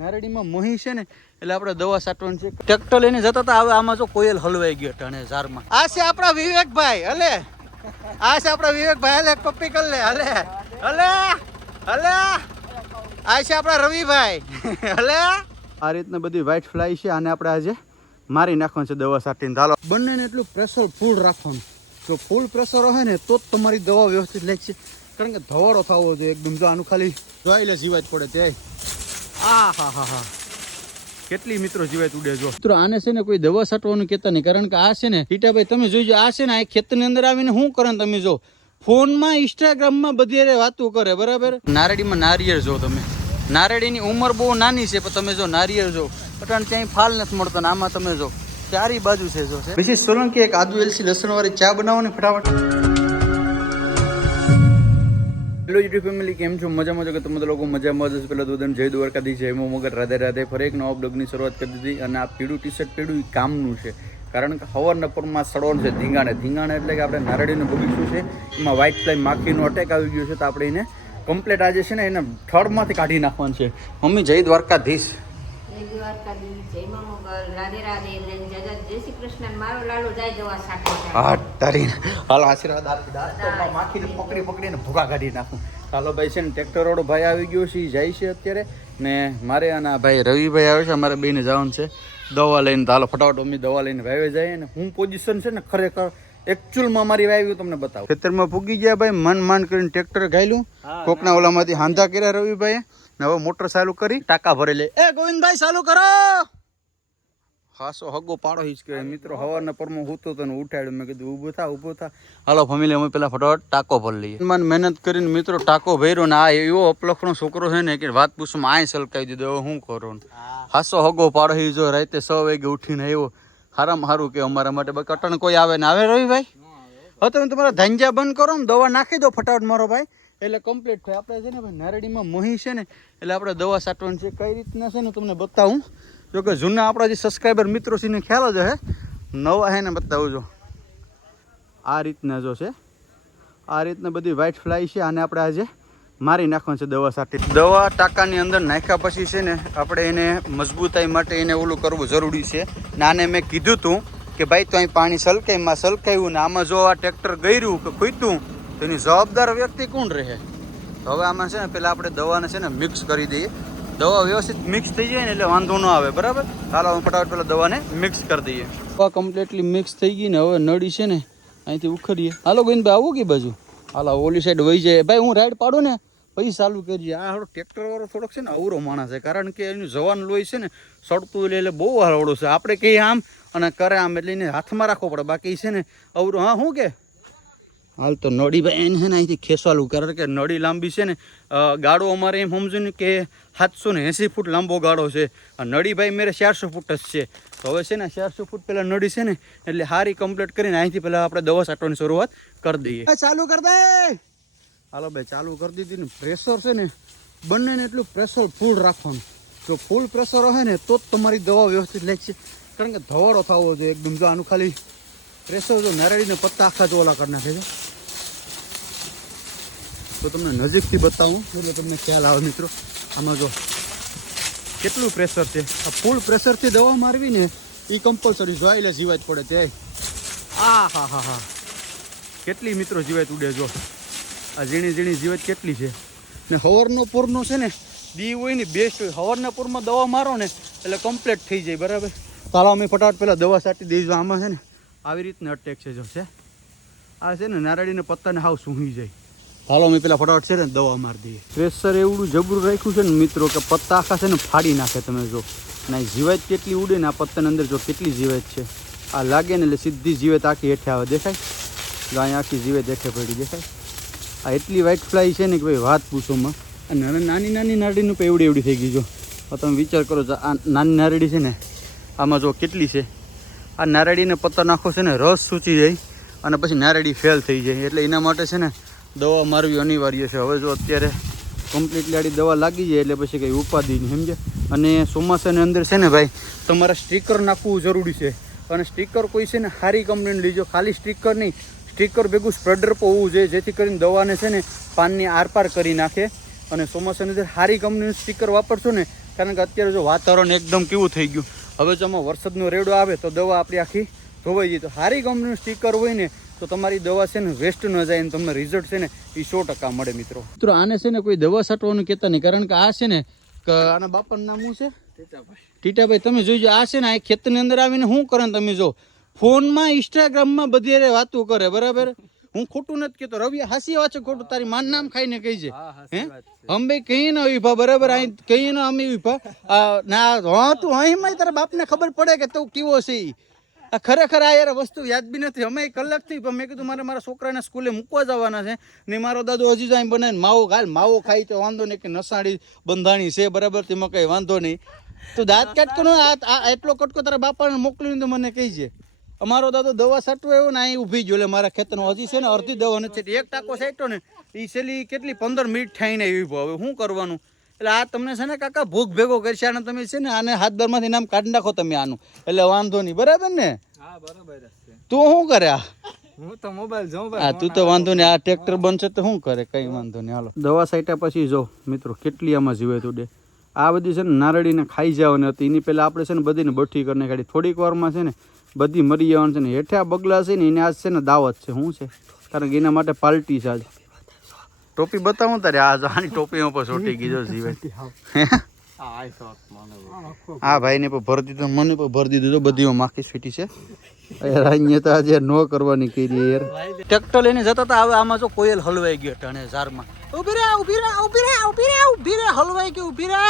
નારડીમાં મોહી છે ને એટલે આપણે દવા છાંટવાની છે. ટ્રેક્ટર લઈને જતા હતા હવે આમાં જો કોયલ હલવાઈ ગયો ટાણે ઝારમાં. આ છે આપણા વિવેકભાઈ હલે. આ છે આપણા વિવેકભાઈ હલે પપ્પી કર લે હલે. હલે હલે. આ છે આપણા રવિભાઈ હલે. આ રીતના બધી વ્હાઇટ ફ્લાય છે આને આપણે આજે મારી નાખવાનું છે દવા છાંટીને ચાલો બંનેને એટલું પ્રેશર ફૂલ રાખવાનું. જો ફૂલ પ્રેશર હોય ને તો જ તમારી દવા વ્યવસ્થિત લાગશે કારણ કે ધવાડો થવો જોઈએ એકદમ જો આનું ખાલી જોઈ લે જીવાત પડે તે. આ હા હા હા કેટલી મિત્રો જીવાત ઉડે જો મિત્રો આને છે ને કોઈ દવા છાંટવાનું કહેતા નહીં કારણ કે આ છે ને ટીટાભાઈ તમે જોઈજો આ છે ને આ ખેતરની અંદર આવીને શું કરે તમે જો ફોનમાં ઇન્સ્ટાગ્રામમાં બધી વાતો કરે બરાબર? નારેડીમાં નારિયેળ જો તમે. નારેડીની ઉંમર બહુ નાની છે પણ તમે જો નારિયેળ જો. અટાણ ત્યાં ફાલ નથી મળતો ને આમાં તમે જો. ચારી બાજુ છે જો પછી સોલંકી એક આદુ એલસી લસણવાળી ચા બનાવો ને ફટાફટ. હેલો યુટ્યુબ ફેમિલી કેમ છો? મજામાં છો? કે તમે લોકો મજામાં જ પેલા તો તમે જય દ્વારકાથી જય મો મગર, રાધે રાધે. ફરી એક નવા બ્લોગની શરૂઆત કરી દીધી અને આ પીળું ટી શર્ટ પીળું કામનું છે. કારણ કે હવારના પરમાં સડોન છે ધીંગાણે. ધીંગાણે એટલે કે આપણે નારળીનું બગીચું છે. એમાં વ્હાઇટ ફ્લાય માખીનો અટેક આવી ગયો છે. તો આપણે એને કમ્પ્લેટ આજે છે ને એને થર્ડમાંથી કાઢી નાખવાનું છે. મમ્મી, જય દ્વારકાધીશ. જય દ્વારકાધીશ, જય મા રાધે રાધે, જય જય જય શ્રી કૃષ્ણ મારો લાલો જાય દવા સાટવા હા તારી હાલો આશીર્વાદ આપી દા. માખીને પકડી પકડીને ભૂકા કાઢી નાખું. ચાલો ભાઈ છે ને ટ્રેક્ટર વાળો ભાઈ આવી ગયો છે જાય છે અત્યારે. ને મારે અને ભાઈ રવિભાઈ આવે છે અમારે બેને જવાનું છે દવા લઈને. તો હાલો ફટાફટ અમે દવા લઈને ભાઈ જાય ને. હું પોઝિશન છે ને ખરેખર એકચ્યુઅલમાં મારી વાવ્યું તમને બતાવું. ખેતરમાં પૂગી ગયા ભાઈ મન માન કરીને ટ્રેક્ટર ઘાયલું કોકના ઓલામાંથી હાંધા કર્યા રવિભાઈ ને હવે મોટર ચાલુ કરી ટાકા ભરી લે એ ગોવિંદભાઈ ચાલુ કરો! ખાસો હગો પાડો હિચ કે મિત્રો હવારના પરમો હૂતો તો ને ઉઠાડ્યો. મેં કીધું ઊભો થા ઊભો થા. હાલો ફેમિલી અમે પેલા ફટાફટ ટાકો ભરી લઈએ. મન મહેનત કરીને મિત્રો ટાકો ભર્યો ને આ એવો અપલખનો છોકરો છે ને કે વાત પૂછું આય સલકાઈ દીધો હવે શું કરું? ખાસો હગો પાડો હી જો રાતે સો વાગે ઉઠીને આવ્યો. હારામાં હારું કે અમારા માટે. કટણ કોઈ આવે ને આવે રવિભાઈ હવે તમે તમારા ધંજા બંધ કરો ને દવા નાખી દો ફટાફટ મારો ભાઈ. એટલે કમ્પ્લીટ થાય. આપણે છે ને ભાઈ નારડીમાં મોહી છે ને, એટલે આપણે દવા સાટવાની છે કઈ રીતના છે ને તમને બતાવું. જો કે જૂના આપણા જે સબસ્ક્રાઈબર મિત્રો છે ખ્યાલ જ હે? નવા હે ને બતાવું જો. આ રીતના જો છે. આ રીતના બધી વ્હાઇટ ફ્લાય છે. આને આપણે આજે મારી નાખવાનું છે દવા સાથે. દવા ટાંકાની અંદર નાખ્યા પછી છે ને આપણે એને મજબૂતાઈ માટે એને ઓલું કરવું જરૂરી છે. ને આને મેં કીધું હતું કે ભાઈ તો અહીં પાણી સલકાઈમાં સલકાયું ને આમાં જો આ ટ્રેક્ટર ગયું કે ખૂટ્યું તો એની જવાબદાર વ્યક્તિ કોણ રહે? તો હવે આમાં છે ને પહેલાં આપણે દવાને છે ને મિક્સ કરી દઈએ. દવા વ્યવસ્થિત મિક્સ થઈ જાય ને એટલે વાંધો ન આવે બરાબર? ચાલો હું ફટાફટ પહેલાં દવાને મિક્સ કરી દઈએ. દવા કમ્પ્લીટલી મિક્સ થઈ ગઈ ને હવે નળી છે ને અહીંથી ઉખડીએ. હાલો ગોવિંદભાઈ આવું કે બાજુ? હાલો ઓલી સાઈડ વહી જાય. ભાઈ હું રાઈડ પાડું ને? પછી ચાલુ કરીએ. આ થોડો ટ્રેક્ટર વાળો થોડોક છે ને અવરો માણસ છે. કારણ કે એનું જવાન લોહી છે ને સડતું એટલે એટલે બહુ હળવડો છે. આપણે કહીએ આમ અને કરે આમ એટલે એને હાથમાં રાખવો પડે. બાકી છે ને અવરો, હા, શું કે? હાલ તો નળી ભાઈ એને છે ને અહીંથી ખેંચવાલું કારણ કે નળી લાંબી છે ને ગાડો અમારે એમ સમજો ને કે સાતસો ને એંસી ફૂટ લાંબો ગાડો છે. નળી ભાઈ મેરે ચારસો ફૂટ જ છે. તો હવે છે ને ચારસો ફૂટ પહેલાં નળી છે ને, એટલે હારી કમ્પ્લીટ કરીને અહીંથી પહેલાં આપણે દવા છાંટવાની શરૂઆત કરી દઈએ. ચાલુ કરી દે! હાલો ભાઈ, ચાલુ કરી દીધી ને. પ્રેશર છે ને, બંનેને એટલું પ્રેશર ફૂલ રાખવાનું. જો ફૂલ પ્રેશર હોય ને, તો જ તમારી દવા વ્યવસ્થિત લાગશે કારણ કે ધવાડો થવો જોઈએ એકદમ. જો આનું ખાલી પ્રેશર જો નારાયણીને પત્તા આખા જો ઓલા કરી નાખે છે. તો તમને નજીકથી બતાવું, એટલે તમને ખ્યાલ આવે મિત્રો. આમાં જો કેટલું પ્રેશર છે? આ ફૂલ પ્રેશરથી દવા મારવી ને એ કમ્પલસરી જોઈ લે જીવાત પડે તે. આ હા હા હા કેટલી મિત્રો જીવાત ઉડે જો. આ ઝીણી ઝીણી જીવત કેટલી છે? ને હવરનો પૂરનો છે ને, દી હોય ને, બેસ્ટ હોય. હવરના પૂરમાં દવા મારો ને, એટલે કમ્પ્લીટ થઈ જાય, બરાબર? ચાલો અમે ફટાફટ પહેલાં દવા છાંટી દઈશું. આમાં છે ને, આવી રીતના અટેક છે જો, છે? આ છે ને, નારાયણીને પત્તાને હાવ સૂંઘી જાય. હાલો અમે પેલા ફટાફટ છે ને, દવા મારી દઈએ. પ્રેશર એવડું જબરું રાખ્યું છે ને, મિત્રો, કે પત્તા આખા છે ને, ફાડી નાખે તમે જો. અને જીવાત કેટલી ઉડે ને, આ પત્તાની અંદર જો કેટલી જીવાત છે. આ લાગે ને, એટલે સીધી જીવાત આખી હેઠે આવે. દેખાય? અહીંયા આખી જીવે દેખે પડી, દેખાય? આ એટલી વ્હાઇટ ફ્લાય છે ને કે ભાઈ વાત પૂછોમાં અને નાની નાની નારડીનું પણ એવડી એવડી થઈ ગઈ જો. તમે વિચાર કરો છો આ નાની નારડી છે ને, આમાં જો કેટલી છે? આ નારડીને પત્તા નાખો છે ને, રસ સૂચી જાય અને પછી નારડી ફેલ થઈ જાય. એટલે એના માટે છે ને, દવા મારવી અનિવાર્ય છે. હવે જો અત્યારે કમ્પ્લીટલી આડી દવા લાગી જાય એટલે પછી કંઈ ઉપાધિ નહીં સમજે અને ચોમાસાની અંદર છે ને ભાઈ, તમારે સ્ટીકર નાખવું જરૂરી છે. અને સ્ટીકર કોઈ છે ને સારી કંપનીનું લીજો. ખાલી સ્ટીકર નહીં સ્ટીકર ભેગું સ્પ્રેડર પણ હોવું જોઈએ જેથી કરીને દવાને છે ને પાનની આરપાર કરી નાખે અને ચોમાસાની અંદર સારી કંપનીનું સ્ટીકર વાપરશો ને કારણ કે અત્યારે જો વાતાવરણ એકદમ કેવું થઈ ગયું. હવે જો આમાં વરસાદનો રેડો આવે તો દવા આપણી આખી ધોવાઈ જાય તો સારી કંપનીનું સ્ટીકર હોય ને તો તમારી દવા છે ને વેસ્ટ ન જાય અને તમને રિઝલ્ટ છે ને એ સો ટકા મળે મિત્રો. મિત્રો આને છે ને કોઈ દવા છાંટવાનું કહેતા નહીં કારણ કે આ છે ને આના બાપાનું નામ શું છે? ટીટાભાઈ. તમે જોઈજો આ છે ને આ ખેતરની અંદર આવીને શું કરે તમે જો ફોનમાં ઇન્સ્ટાગ્રામમાં બધી વાતો કરે બરાબર? હું ખોટું નથી કેતો રવિ હાસી વાંચો ખોટું. તારી માન નામ ખાઈને કહી છે. હે અમે કહીએ ને વિભા બરાબર? અહીં કહીએ ને અમે વિભા ના હા તું અહીં તારા બાપને ખબર પડે કે તું કેવો છે. આ ખરેખર આ યાર વસ્તુ યાદ બી નથી. અમે કલાકથી પણ મેં કીધું મારે મારા છોકરાને સ્કૂલે મૂકવા જવાના છે ને મારો દાદો હજી જાય બનાવીને માવો ગાલ માવો ખાય તો વાંધો નહીં કે નસાડી બંધાણી છે બરાબર? તેમાં કંઈ વાંધો નહીં. તો દાંત કાટકો આ એટલો કટકો તારા બાપાને મોકલીને તો મને કહી છે અમારો દાદો દવા સાટવો એવો ને અહીં ઊભી એટલે મારા ખેતરનો હજી છે ને અડધી દવા નથી એક ટાંકો સાટો ને એ છેલ્લી કેટલી? પંદર મિનિટ થઈને એવી હવે શું કરવાનું? એટલે આ તમને છે ને કાકા ભૂખ ભેગો કરશે. આને તમે છે ને આને હાથ દરમાંથી નામ કાઢી નાખો તમે આનું. એટલે વાંધો નહીં. બરાબર ને? હા બરાબર તું શું કરે આ? હું તો મોબાઈલ જોઉં હા તું તો વાંધો નહીં. આ ટ્રેક્ટર બનશે તો શું કરે? કંઈ વાંધો નહીં. હાલો. દવા સાઈટા પછી જો મિત્રો કેટલી આમાં જીવે તું ડે. આ બધી છે ને નારળીને ખાઈ જવાની હતી. એની પહેલાં આપણે છે ને બધીને બઠ્ઠી કરીને કાઢી થોડીક વારમાં છે ને બધી મરી જવાની છે ને હેઠે આ બગલા છે ને એને આજ છે ને દાવત છે. શું છે? કારણ કે એના માટે પાર્ટી છે આજ. ટોપી બતાવું તારે? આ આની ટોપી ઉપર સોટી ગીધો જીવન હા? ભાઈને પણ ભર દીધું મને પણ ભર દીધું તો બધી માખી સ્વીટી છે. યાર અહીંયા તો આજે નો કરવાની કરી યાર. ટ્રેક્ટર લઈને જતા હતા હવે આમાં જો કોયલ હલવાઈ ગયો ટણે ઝારમાં ઊભી રે ઊભી રે ઊભી રે ઊભી રે ઊભી રે હલવાઈ ગઈ ઊભી રે.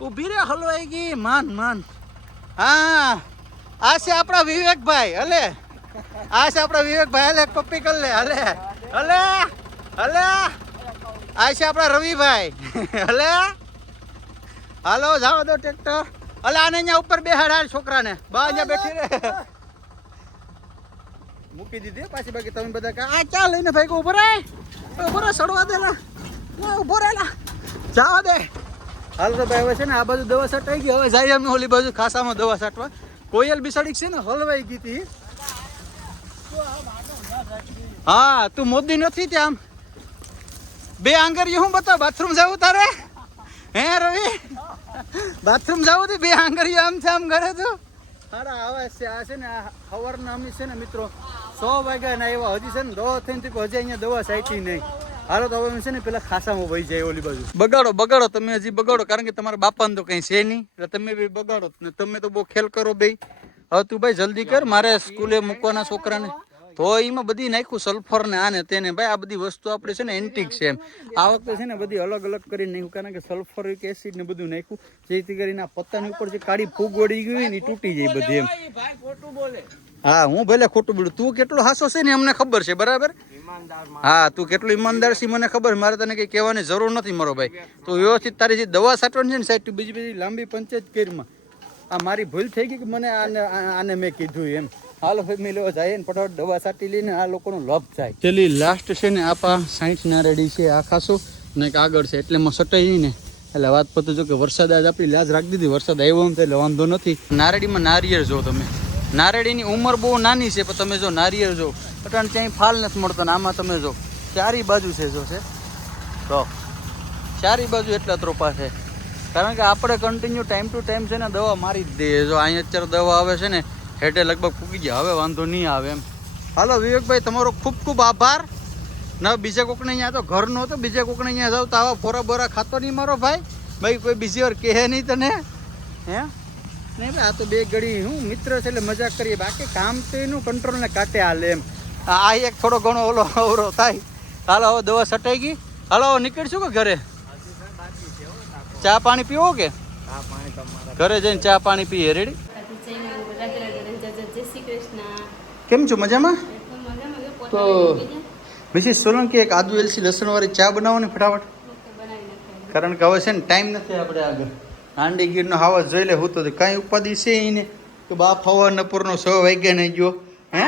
ઊભી રે હલવાઈ ગઈ માન માન. હા. આ છે આપણા વિવેકભાઈ હલે. આ છે આપણા વિવેકભાઈ હલે પપ્પી કર લે હલે. હલે હલે. આ છે આપણા રવિભાઈ હલે. હાલો જાઓ દો ટ્રેક્ટર. અલે આને અહીંયા ઉપર બેહાડ છોકરાને. બા અહીંયા બેઠી રે મૂકી દીધી પાછી બાકી તમે બધા કહો, આ ક્યાં લઈને ભાઈ ઊભો રે. ઊભો રે સડવા દે ને ઊભો રે લા. જાવા દે. હાલ તો ભાઈ હવે છે ને આ બાજુ દવા છટાઈ ગઈ. હવે જાય અમે ઓલી બાજુ ખાસામાં દવા છાંટવા. કોયલ બિસાડી છે ને, હલવાઈ ગઈ હતી. હા, તું મોદી નથી ત્યાં બે આંગર હું બતાવ, બાથરૂમ જવું તારે? હે, રવિ? બાથરૂમ જવું તું બે આંગર આમ છે, આમ ઘરે તું હારા આવા છે, આ છે ને, આ સવારના અમે છે ને મિત્રો. સો વાગ્યા ને એવા હજી છે ને દવા થઈને હજી અહીંયા દવા સાચી નહીં. હાલો તો હવે છે ને પેલા ખાસામાં વહી જાય ઓલી બાજુ. બગાડો બગાડો, તમે હજી બગાડો, કારણ કે તમારા બાપાને તો કઈ છે નહીં. એટલે તમે બી બગાડો. ને તમે તો બહુ ખેલ કરો બે હવે તું ભાઈ જલ્દી કર, મારે સ્કૂલે મૂકવાના છોકરાને. તો એમાં બધી નાખ્યું સલ્ફર ને આને તેને ભાઈ, આ બધી વસ્તુ આપણે છે ને એન્ટિક છે એમ. આ વખતે છે ને બધી અલગ અલગ કરીને નાખ્યું, કારણ કે સલ્ફરિક એસિડ ને બધું નાખ્યું. જેથી કરીને આ પત્તાની ઉપર જે કાળી ફૂગ વળી ગઈ ને તૂટી જાય બધી એમ. હા હું ભલે ખોટું બોલું. તું કેટલો હાસો છે ને અમને ખબર છે બરાબર? હા તું કેટલું ઈમાનદાર છે મને ખબર મારે તને કઈ કહેવાની જરૂર નથી મારો ભાઈ. તો વ્યવસ્થિત તારી જે દવા છાંટવાની છે ને સાહેબ બીજી બીજી લાંબી પંચાયત કરીમાં આ મારી ભૂલ થઈ ગઈ કે મને આને આને મેં કીધું એમ. હાલો ફેમિલી જાય ને ફટાફટ દવા છાંટી લઈને આ લોકોનો લાભ થાય. છેલ્લી લાસ્ટ છે ને આપા સાઠ ના રેડી છે આ ખાસો. ને કાગળ આગળ છે એટલે માં સટાઈ ને. એટલે વાત પતો જો કે વરસાદ આજ આપણી લાજ રાખી દીધી. વરસાદ આવ્યો એમ તો એટલે વાંધો નથી. નારેડીમાં નારિયેળ જો તમે. નારેડીની ઉંમર બહુ નાની છે, પણ તમે જો નારિયેળ જો, અટાણ ત્યાં ફાલ નથી મળતો ને આમાં તમે જો, ચારી બાજુ છે જો છે. તો ચારી બાજુ એટલા ત્રોપા છે. કારણ કે આપણે કન્ટિન્યુ ટાઈમ ટુ ટાઈમ છે ને દવા મારી જ દઈએ. જો અહીંયા અત્યારે દવા આવે છે ને હેઠે લગભગ ફૂગી ગયા. હવે વાંધો નહીં આવે એમ. હાલો વિવેકભાઈ, તમારો ખૂબ ખૂબ આભાર. ના, બીજા કોકને અહીંયા તો ઘર નહોતો, બીજા કોકને અહીંયા જાવ તો આવા ફોરા બોરા ખાતો નહીં મારો ભાઈ. ભાઈ, કોઈ બીજી વાર કહે નહીં તને. હે? નહીં ભાઈ આ તો બે ઘડી હું મિત્ર છે એટલે મજાક કરીએ. બાકી કામ તો એનું કંટ્રોલને કાટે હાલે એમ. આ એક થોડો ઘણો ઓલો અવરો થાય. હાલો, હવે દવા સટાઈ ગઈ. હાલો નીકળશું કે ઘરે? ચા પાણી પીવો કે? ઘરે જઈને ચા પાણી પીએ. રેડી કેમ છો? મજામાં? તો મિસિસ સોલંકી એક આદુ એલસી લસણવાળી ચા બનાવો ને ફટાફટ? કારણ કે હવે છે ને ટાઈમ નથી આપણે આગળ. હાંડી ગીરનો હાવસ જોઈ લે હું તો કાંઈ ઉપાધિ છે એને કે બાપ હવા નપુરનો સો વાગ્યા નહીં ગયો હે?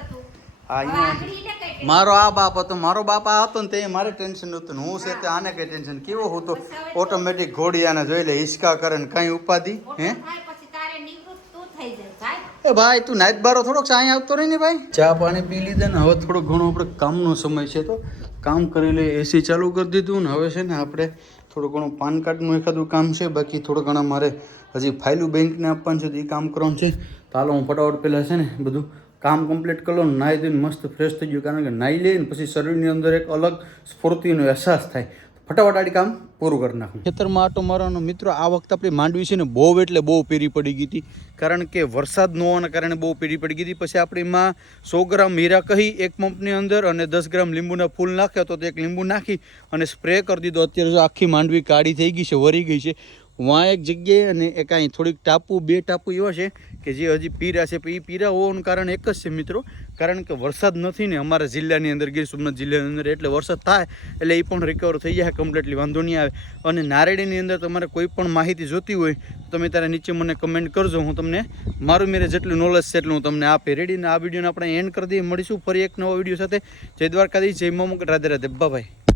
હતું હા મારો આ બાપ હતો મારો બાપ આ હતો ને તે મારે ટેન્શન નહોતું ને હું છે તે આને કઈ ટેન્શન કેવો હું તો ઓટોમેટિક ઘોડિયાને જોઈ લે હિસકા કરે ને કાંઈ ઉપાધિ હે? એ ભાઈ તું નાઈટ બારો થોડોક અહીંયા આવતો રહી ને ભાઈ? ચા પાણી પી લીધા ને હવે થોડો ઘણો આપણે કામનો સમય છે તો. કામ કરી લઈએ એસી ચાલુ કરી દીધું ને હવે છે ને આપણે થોડું ઘણું પાન કાર્ડનું એખાદું કામ છે, બાકી થોડું ઘણા મારે હજી ફાઇલું બેંકને આપવાનું છે, તો એ કામ કરવાનું છે. તો હાલો હું ફટાફટ પહેલાં છે ને બધું કામ કમ્પ્લીટ કરી લઉં નાહી ધોઈને મસ્ત ફ્રેશ થઈ ગયું. કારણ કે નાહી લઈએ પછી શરીરની અંદર એક અલગ સ્ફૂર્તિનો અહેસાસ થાય. ફટાફટ આડી કામ પૂરું કરી નાખું. ખેતરમાં આટો મારવાનો મિત્રો આ વખતે આપણી માંડવી છે ને બહુ એટલે બહુ પીરી પડી ગઈ હતી. કારણ કે વરસાદ ન હોવાના કારણે બહુ પીરી પડી ગઈ હતી. પછી આપણીમાં સો ગ્રામ હીરા કહી એક પંપની અંદર અને દસ ગ્રામ લીંબુના ફૂલ નાખ્યા તો તે એક લીંબુ નાખી અને સ્પ્રે કરી દીધો. અત્યારે જો આખી માંડવી કાળી થઈ ગઈ છે, વરી ગઈ છે. વાં એક જગ્યાએ અને એક અહીં થોડીક ટાપુ, બે ટાપુ એવા છે કે જે હજી પીરા છે. એ પીરા હોવાનું કારણ એક જ છે મિત્રો. કારણ કે વરસાદ નથી ને અમારા જિલ્લાની અંદર, ગીર સોમનાથ જિલ્લાની અંદર એટલે વરસાદ થાય એટલે એ પણ રિકવર થઈ જાય કમ્પ્લીટલી વાંધો નહીં આવે. અને નારેડીની અંદર તમારે કોઈ પણ માહિતી જોતી હોય તમે તારે નીચે મને કમેન્ટ કરજો. હું તમને, મારું મેરે જેટલું નોલેજ છે એટલું હું તમને આપે. રેડીને આ વિડીયોને આપણે એન્ડ કરી દઈએ. મળીશું ફરી એક નવા વીડિયો સાથે. જય દ્વારકાધી જય મોમક રાધે રાધે. બાય.